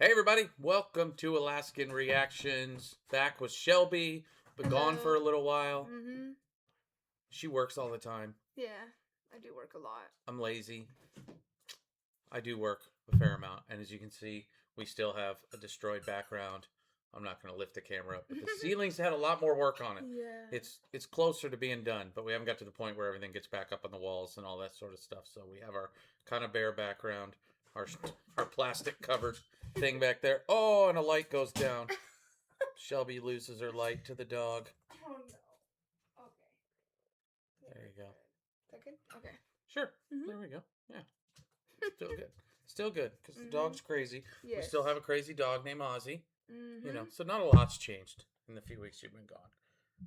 Hey everybody, welcome to Alaskan Reactions. Back with Shelby, been gone for a little while. She works all the time. Yeah, I do work a lot. I'm lazy. I do work a fair amount, and as you can see, we still have a destroyed background. I'm not going to lift the camera up, but the ceiling's had a lot more work on it. Yeah. It's closer to being done, but we haven't got to the point where everything gets back up on the walls and all that sort of stuff. So we have our kind of bare background, our plastic covered thing back there. Oh, and a light goes down. Shelby loses her light to the dog. Oh no. Okay. There you go. Is that good? Okay. Sure. There we go. Yeah. Still good. Still good because the dog's crazy. Yes. We still have a crazy dog named Ozzy. You know, so not a lot's changed in the few weeks you've been gone.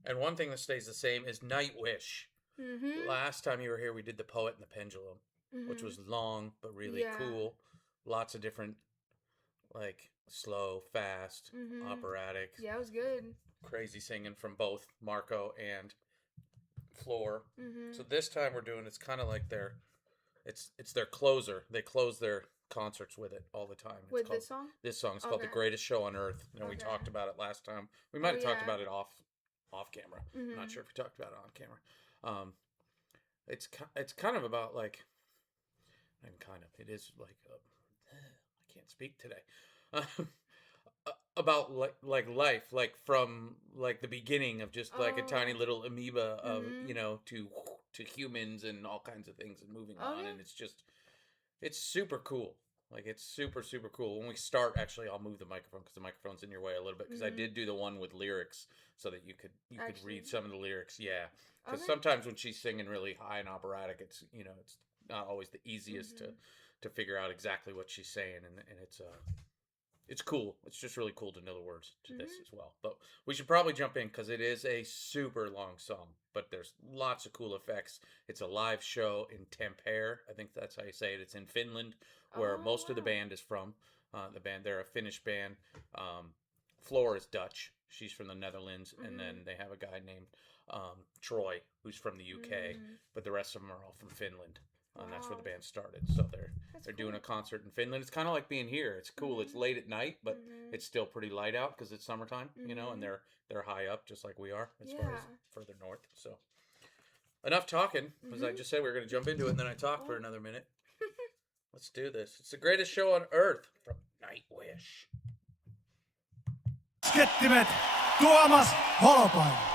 And one thing that stays the same is Nightwish. Last time you were here, we did The Poet and the Pendulum, which was long but really cool. Lots of different, like, slow, fast, operatic. Yeah, it was good. Crazy singing from both Marco and Floor. So this time we're doing, it's kind of like it's their closer. They close their concerts with it all the time. With this song? This song is called The Greatest Show on Earth. You know, we talked about it last time. We might have talked about it off camera. I'm not sure if we talked about it on camera. It's kind of about like, and kind of, it is like, I can't speak today. About like life, like from like the beginning of just like a tiny little amoeba of you know to humans and all kinds of things and moving on, and it's super cool. Like it's super cool. When we start, actually, I'll move the microphone because the microphone's in your way a little bit because I did do the one with lyrics so that you could read some of the lyrics. Yeah, because sometimes when she's singing really high and operatic, it's it's not always the easiest to figure out exactly what she's saying, and it's cool. It's just really cool to know the words to this as well. But we should probably jump in because it is a super long song. But there's lots of cool effects. It's a live show in Tampere. I think that's how you say it. It's in Finland, where most of the band is from. They're a Finnish band. Floor is Dutch. She's from the Netherlands. And then they have a guy named Troy, who's from the UK. But the rest of them are all from Finland. And that's where the band started. So they're doing a concert in Finland. It's kind of like being here. It's cool. It's late at night, but it's still pretty light out because it's summertime, you know, and they're high up just like we are as far as further north. So enough talking, as I just said, we were going to jump into it, and then I talked for another minute. Let's do this. It's the greatest show on earth from Nightwish. Skettimet Tuomas Holopainen.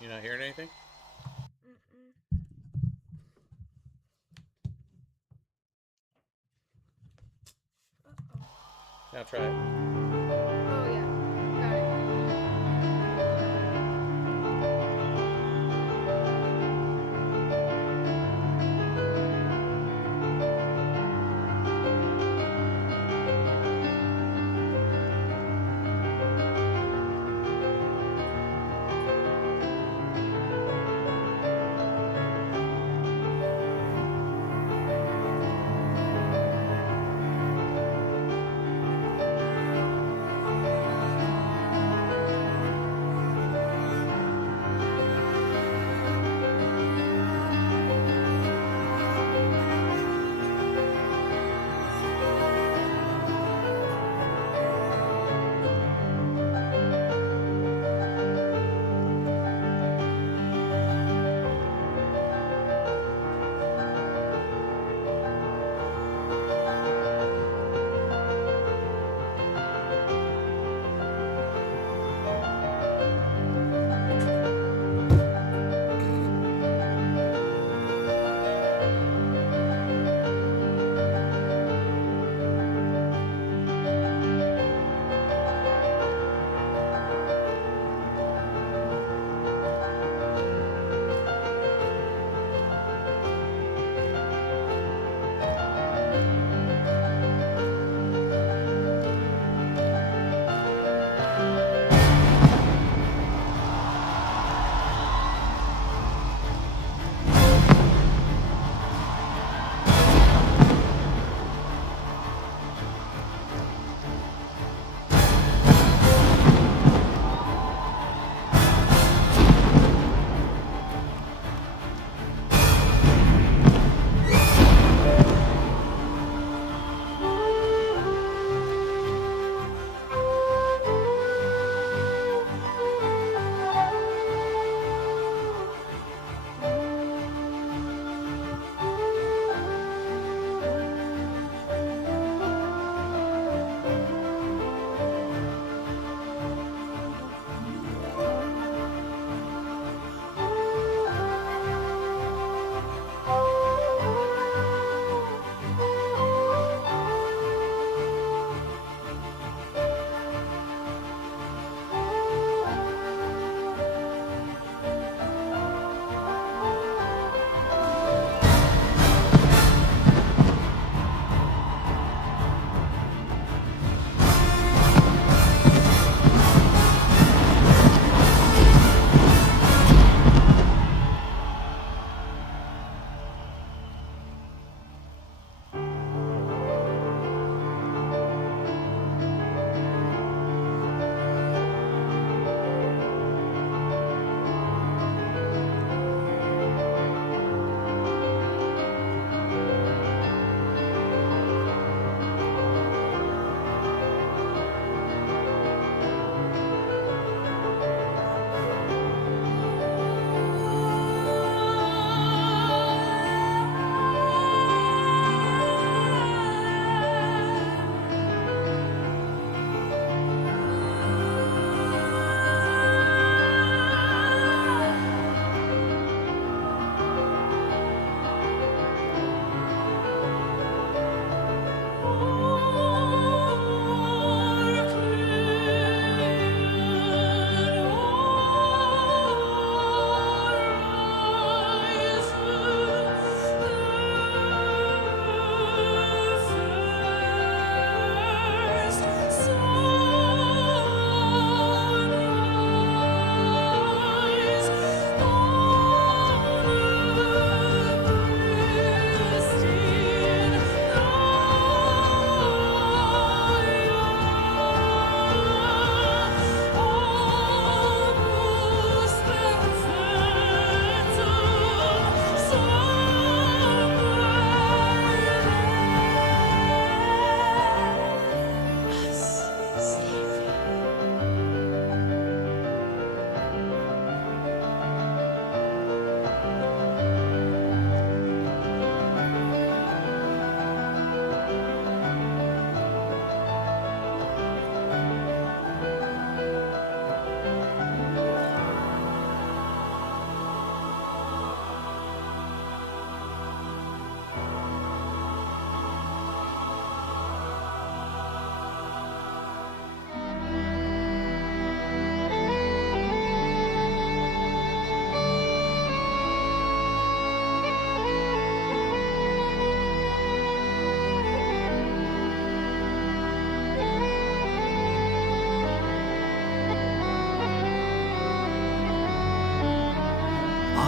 You not hearing anything? Now try it. Oh yeah, got it.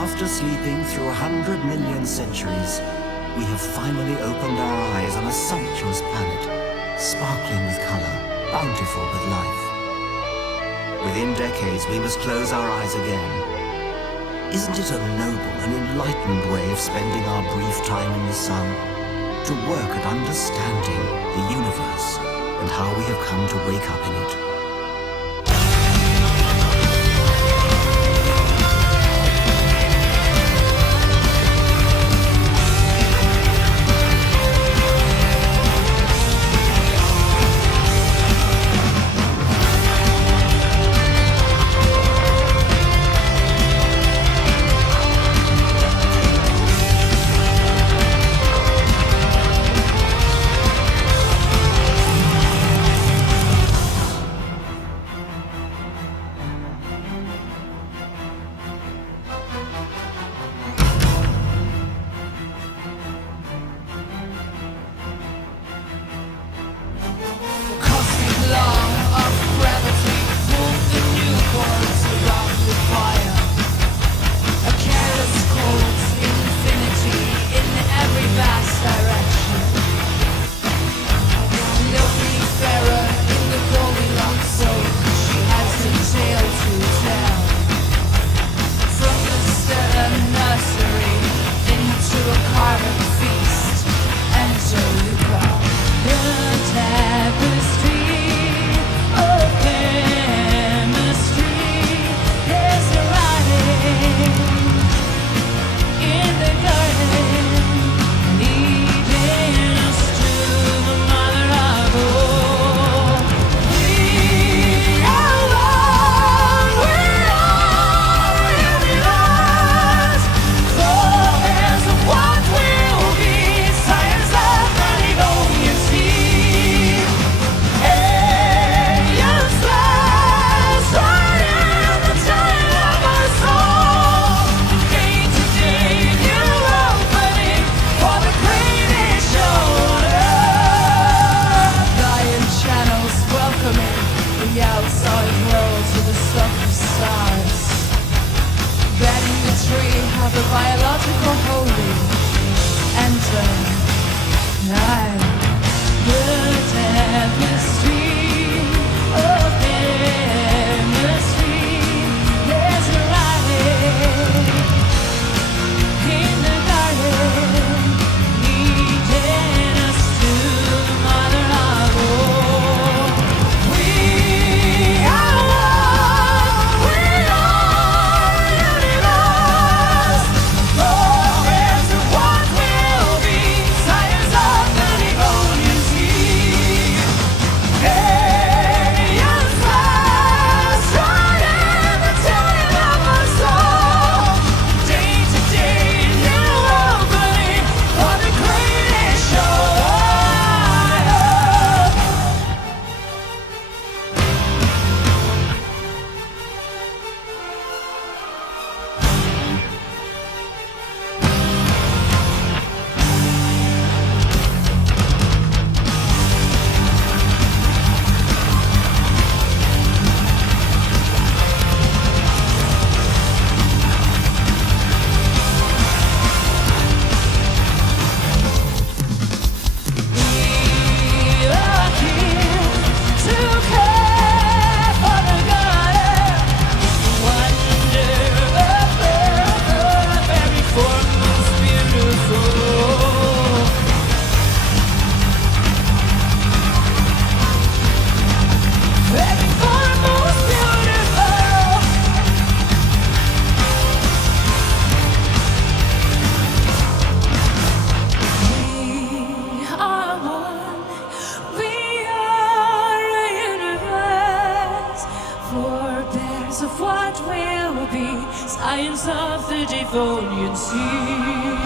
After sleeping through 100 million centuries, we have finally opened our eyes on a sumptuous planet, sparkling with color, bountiful with life. Within decades, we must close our eyes again. Isn't it a noble and enlightened way of spending our brief time in the sun? To work at understanding the universe and how we have come to wake up in it. Science of the Devonian Sea.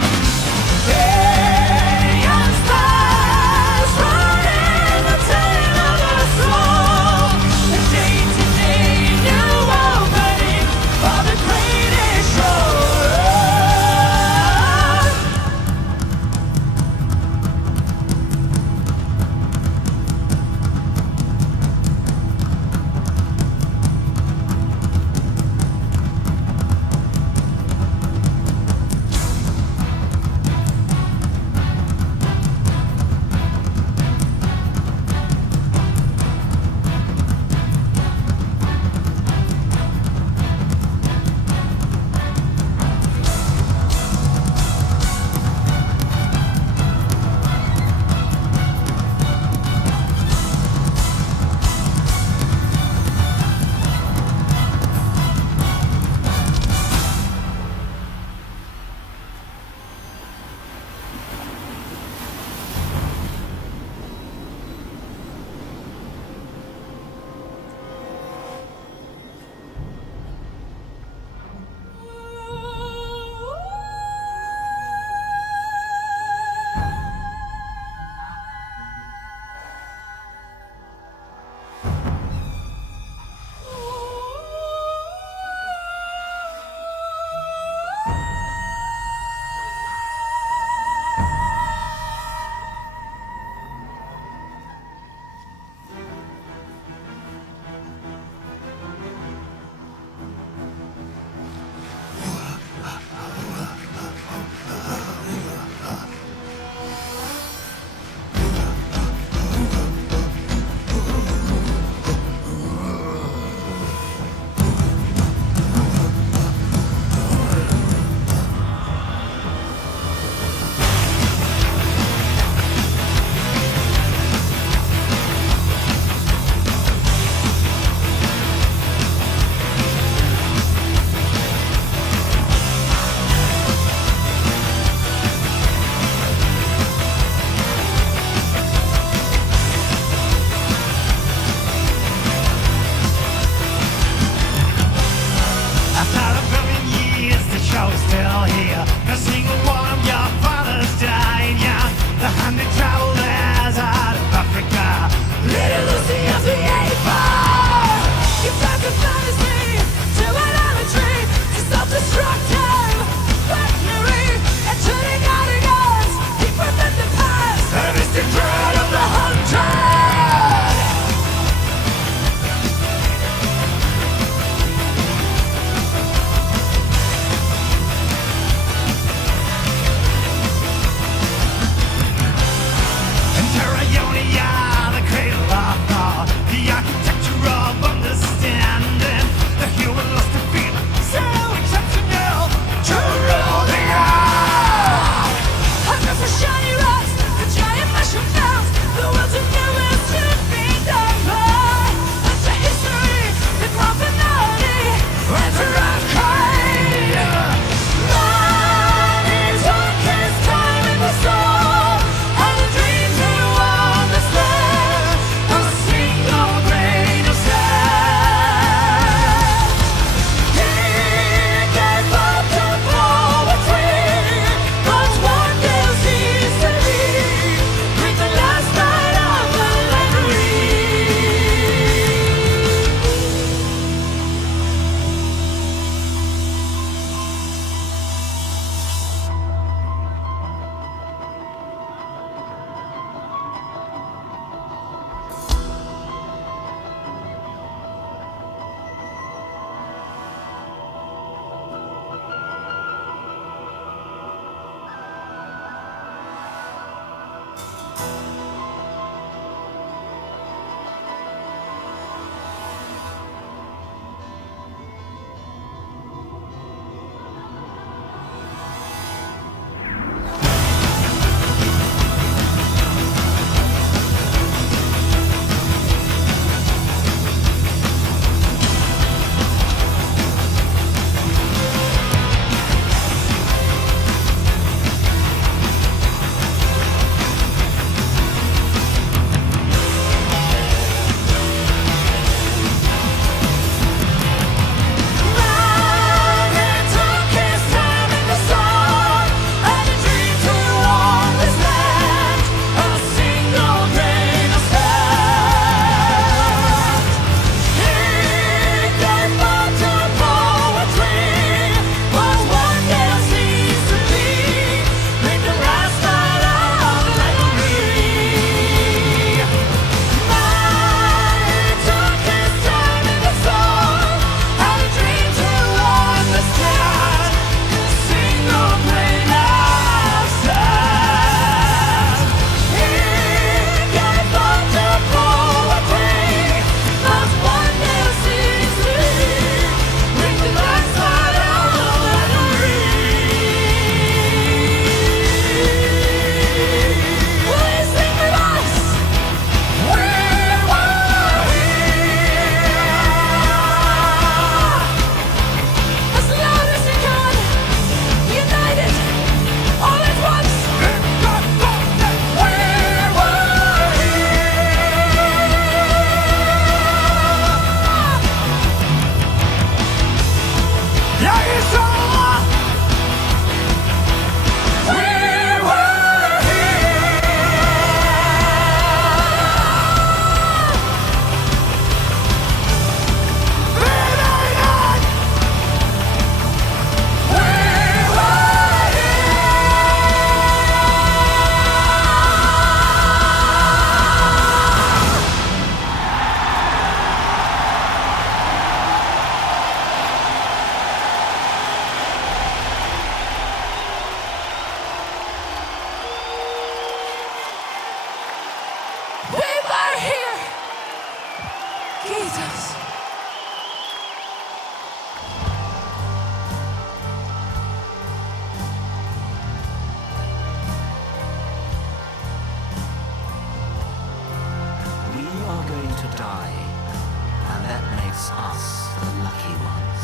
lucky ones.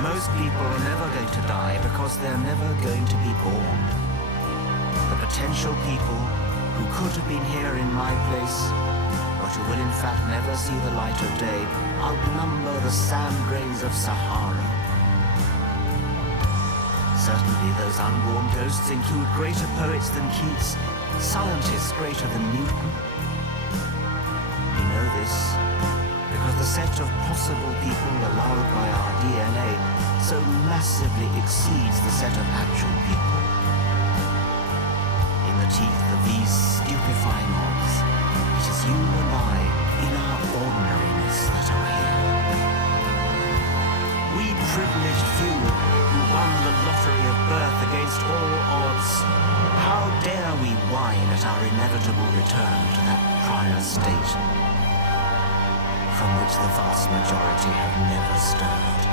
Most people are never going to die because they're never going to be born. The potential people who could have been here in my place, but who will in fact never see the light of day, outnumber the sand grains of Sahara. Certainly those unborn ghosts include greater poets than Keats, scientists greater than Newton. We know this because the set of possible people allowed by our DNA so massively exceeds the set of actual people. In the teeth of these stupefying odds, it is you and I, in our ordinariness, that are here. We privileged few who won the lottery of birth against all odds. How dare we whine at our inevitable return to that prior state from which the vast majority have never stirred?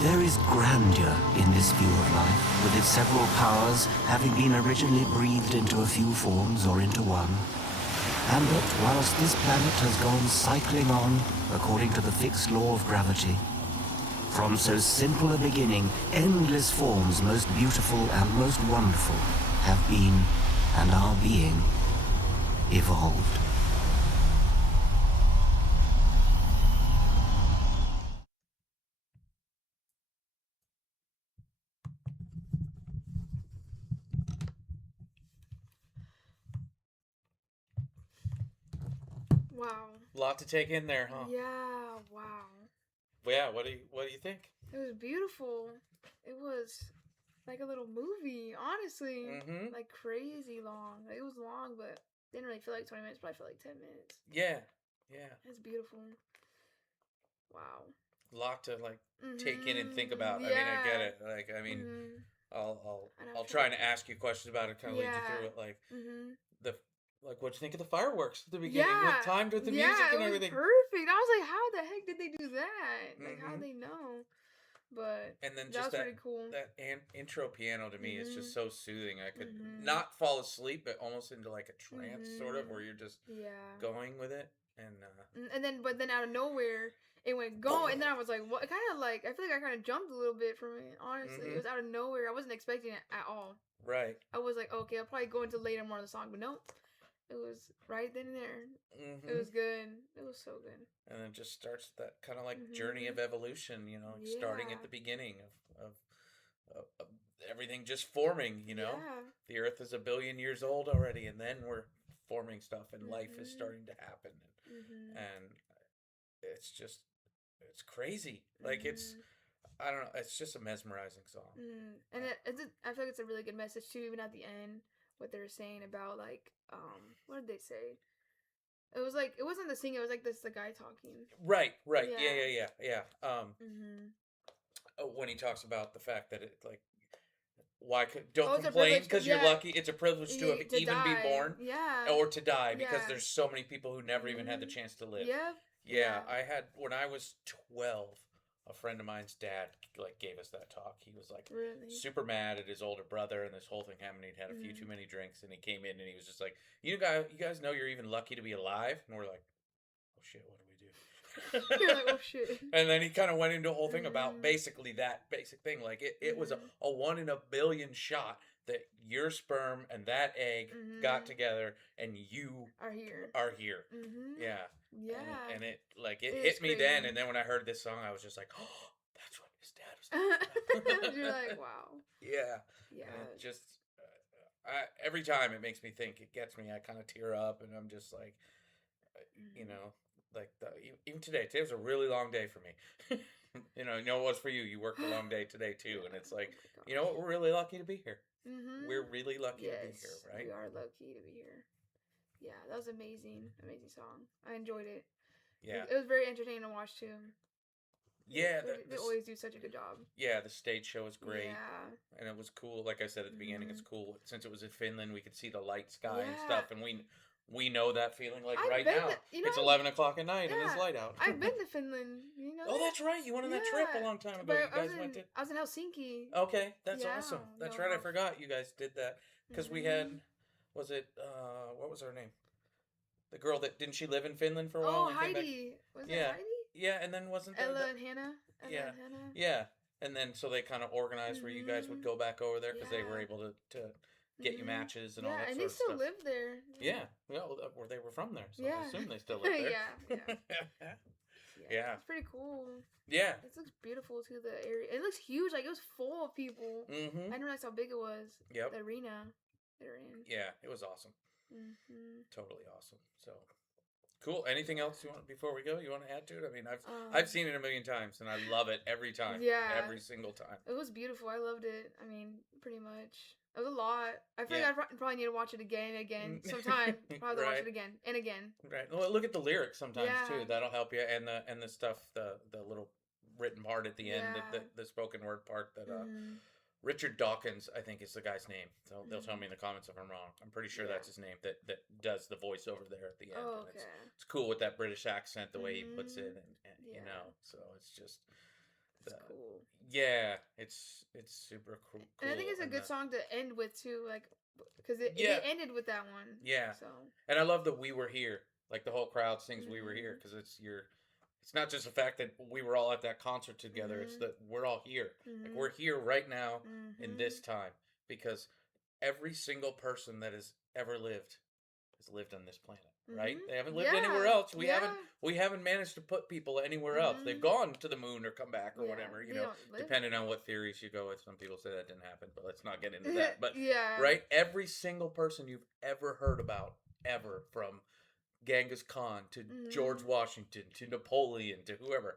There is grandeur in this view of life, with its several powers having been originally breathed into a few forms or into one. And that whilst this planet has gone cycling on according to the fixed law of gravity, from so simple a beginning, endless forms most beautiful and most wonderful have been and are being evolved. Wow. Lot to take in there, huh? Yeah, wow. Well, yeah. What do you think? It was beautiful. It was like a little movie, honestly. Mm-hmm. Like crazy long. Like, it was long, but didn't really feel like 20 minutes, probably felt like 10 minutes. Yeah, yeah. It's beautiful. Wow. Lot to take in and think about. Yeah. I mean, I get it. Like, I mean, I'll try and ask you questions about it, kind of lead you through it. Like what'd you think of the fireworks at the beginning? What timed with the music and everything? Perfect. I was like, how the heck did they do that? Like, how they know? But and then that just was pretty cool. That intro piano to me is just so soothing. I could not fall asleep, but almost into like a trance, sort of, where you're just going with it. And but then out of nowhere, it went go, and then I was like, what? Kind of like, I feel like I kind of jumped a little bit from it. Honestly, it was out of nowhere. I wasn't expecting it at all. Right. I was like, okay, I'll probably go into later more of the song, but nope. It was right then and there. Mm-hmm. It was good. It was so good. And then just starts that kind of like journey of evolution, you know, starting at the beginning of everything just forming, you know. Yeah. The Earth is 1 billion years old already, and then we're forming stuff, and life is starting to happen, and it's just it's crazy. Like it's I don't know, it's just a mesmerizing song. And I feel like it's a really good message too, even at the end, what they were saying about like what did they say? It was like it wasn't the singer, it was like the guy talking. Right. Yeah. Yeah. When he talks about the fact that it like why don't complain because you're lucky. It's a privilege to have even be born, or to die, because there's so many people who never even had the chance to live. Yeah. I had when I was 12. A friend of mine's dad like gave us that talk. He was like super mad at his older brother and this whole thing happened. He'd had a few too many drinks, and he came in and he was just like, you guys know you're even lucky to be alive? And we're like, oh shit, what do we do? You're like, oh shit. And then he kind of went into a whole thing about basically that basic thing. Like it was a 1 in a billion shot that your sperm and that egg got together and you are here. Yeah. Yeah. And it hit me then, and then when I heard this song I was just like, oh, that's what his dad was talking about. You're like, wow. Yeah. Yeah. And it just every time it makes me think, it gets me, I kind of tear up, and I'm just like, you know, like even today was a really long day for me. you know it was for you. You worked a long day today too, and it's like, you know what, we're really lucky to be here. We're really lucky to be here, right? We are lucky to be here. Yeah, that was amazing song. I enjoyed it. Yeah, it was very entertaining to watch too. Yeah, they always do such a good job. Yeah, the stage show was great. Yeah, and it was cool. Like I said at the beginning, it's cool since it was in Finland. We could see the light sky and stuff, and we know that feeling like right now. It's 11 o'clock at night and it's light out. I've been to Finland. You know. Oh, that's right. You went on that trip a long time ago. But you guys went to. I was in Helsinki. Okay, that's awesome. That's right. I forgot you guys did that because we had. Was it what was her name? The girl that didn't she live in Finland for a while? Oh, Heidi. Was it Heidi? Yeah, and then wasn't there Ella and Hannah? Yeah. And then so they kind of organized where you guys would go back over there because they were able to get you matches and all that sort of stuff. Yeah, and they still live there. Yeah, well, they were from there, so I assume they still live there. Yeah. It's pretty cool. Yeah. It looks beautiful too, the area. It looks huge, like it was full of people. I didn't realize how big it was. Yep. The arena they're in. Yeah, it was awesome. Totally awesome. So cool. Anything else you want before we go? You want to add to it? I mean, I've seen it a million times and I love it every time. Yeah, every single time. It was beautiful. I loved it. I mean, pretty much. It was a lot. I feel like I probably need to watch it again and again sometime. Probably watch it again and again. Right. Well, look at the lyrics sometimes too. That'll help you. And the stuff, the little written part at the end, the spoken word part that Richard Dawkins, I think, is the guy's name. So they'll tell me in the comments if I'm wrong. I'm pretty sure that's his name. That does the voiceover there at the end. Oh, and it's cool with that British accent, the way he puts it, and you know. So it's just. It's cool. Yeah, it's super cool. And I think it's a good song to end with too, like because it ended with that one. Yeah. So. And I love that "We Were Here." Like the whole crowd sings "We Were Here" because it's not just the fact that we were all at that concert together. It's that we're all here. Like we're here right now in this time because every single person that has ever lived has lived on this planet. Right? They haven't lived anywhere else. We haven't managed to put people anywhere else. They've gone to the moon or come back or whatever, you know, depending on what theories you go with. Some people say that didn't happen, but let's not get into that. But right? Every single person you've ever heard about, ever, from Genghis Khan to George Washington to Napoleon to whoever,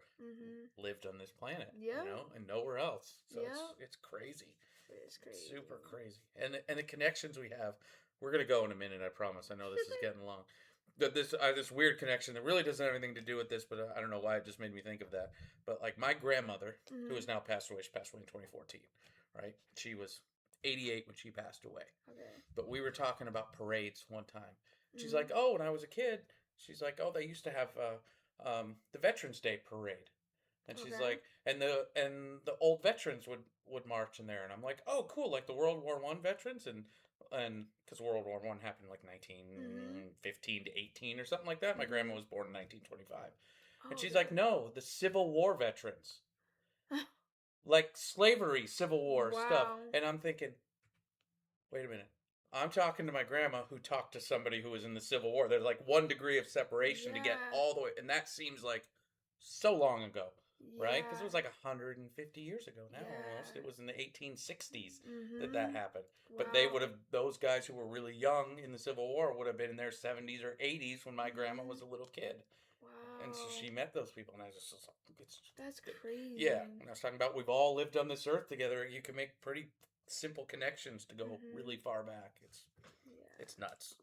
lived on this planet, you know, and nowhere else. So it's crazy. It's crazy. It's super crazy. And the connections we have. We're gonna go in a minute, I promise. I know this is getting long. This weird connection that really doesn't have anything to do with this, but I don't know why it just made me think of that. But like my grandmother, who has now passed away, she passed away in 2014, right? She was 88 when she passed away. Okay. But we were talking about parades one time. She's like, oh, when I was a kid, she's like, oh, they used to have the Veterans Day parade. And she's like, and the old veterans would march in there, and I'm like, oh, cool, like the World War I veterans, and because World War I happened like 1915 to 18 or something like that. My grandma was born in 1925, and she's like, no, the Civil War veterans, like slavery, Civil War stuff. And I'm thinking, wait a minute, I'm talking to my grandma who talked to somebody who was in the Civil War. There's like 1 degree of separation to get Yeah. all the way, and that seems like so long ago, right? Because it Yeah. was like 150 years ago now almost. Yeah. It was in the 1860s that Mhm. happened. But they Wow. would have, those guys who were really young in the Civil War would have been in their 70s or 80s when my grandma was a little kid. Wow. And so she met those people, and I just was like, That's crazy. yeah. And I was talking about we've all lived on this earth together. You can make pretty simple connections to go really far back. It's nuts.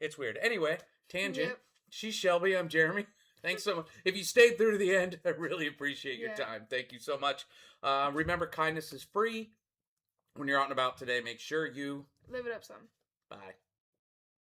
It's weird. Anyway, tangent. Yep. She's Shelby. I'm Jeremy. Thanks so much. If you stayed through to the end, I really appreciate your time. Thank you so much. Remember, kindness is free. When you're out and about today, make sure you live it up some. bye.